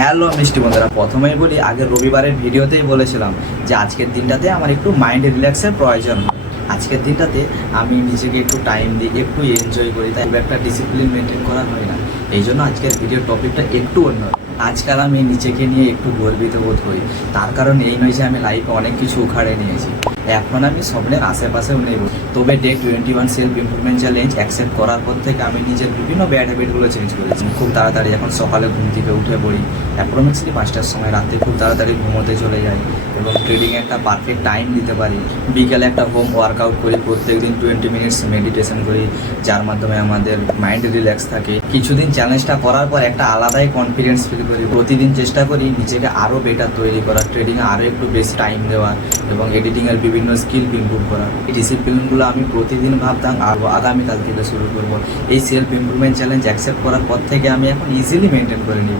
Hello মিষ্টি বন্ধুরা, প্রথমেই বলি আগের রবিবারের ভিডিওতেই বলেছিলাম যে আজকের দিনটাতে আমার একটু মাইন্ড রিল্যাক্সের প্রয়োজন। আজকের দিনটাতে আমি নিজেকে একটু টাইম দিই, একটু এনজয় করি, তাই একটা ডিসিপ্লিন মেনটেন করা হয় না। এই জন্য আজকের ভিডিওর টপিকটা একটু অন্য। আজকাল আমি নিজেকে নিয়ে একটু গর্বিত বোধ করি। তার কারণ এই নয় যে আমি লাইফে অনেক কিছু উখাড়ে নিয়েছি, এখন আমি স্বপ্নের আশেপাশেও নেই। তবে day 21 self improvement challenge accept করার পর থেকে আমি নিজের বিভিন্ন ব্যাড হ্যাবিটগুলো চেঞ্জ করেছি। খুব তাড়াতাড়ি এখন সকালে ঘুম থেকে উঠে পড়ি, অ্যাপ্রক্সিমেটলি 5টার সময়, রাতে খুব তাড়াতাড়ি ঘুমোতে চলে যাই এবং ট্রেডিংয়ে একটা পারফেক্ট টাইম দিতে পারি। বিকেলে একটা হোম ওয়ার্কআউট করি, প্রত্যেকদিন 20 মিনিটস মেডিটেশন করি, যার মাধ্যমে আমাদের মাইন্ড রিল্যাক্স থাকে। কিছুদিন চ্যালেঞ্জটা করার পর একটা আলাদাই কনফিডেন্স ফিল করি। প্রতিদিন চেষ্টা করি নিজেকে আরও বেটার তৈরি করার, ট্রেডিংয়ে আরও একটু বেশি টাইম দেওয়ার এবং এডিটিংয়ের বিভিন্ন স্কিল ইমপ্রুভ করার। এই ডিসিপ্লিনগুলো আমি প্রতিদিন ভাবতাম আর আগামীকাল থেকে শুরু করব। এই সেলফ ইমপ্রুভমেন্ট চ্যালেঞ্জ অ্যাকসেপ্ট করার পর থেকে আমি এখন ইজিলি মেনটেন করে নিই।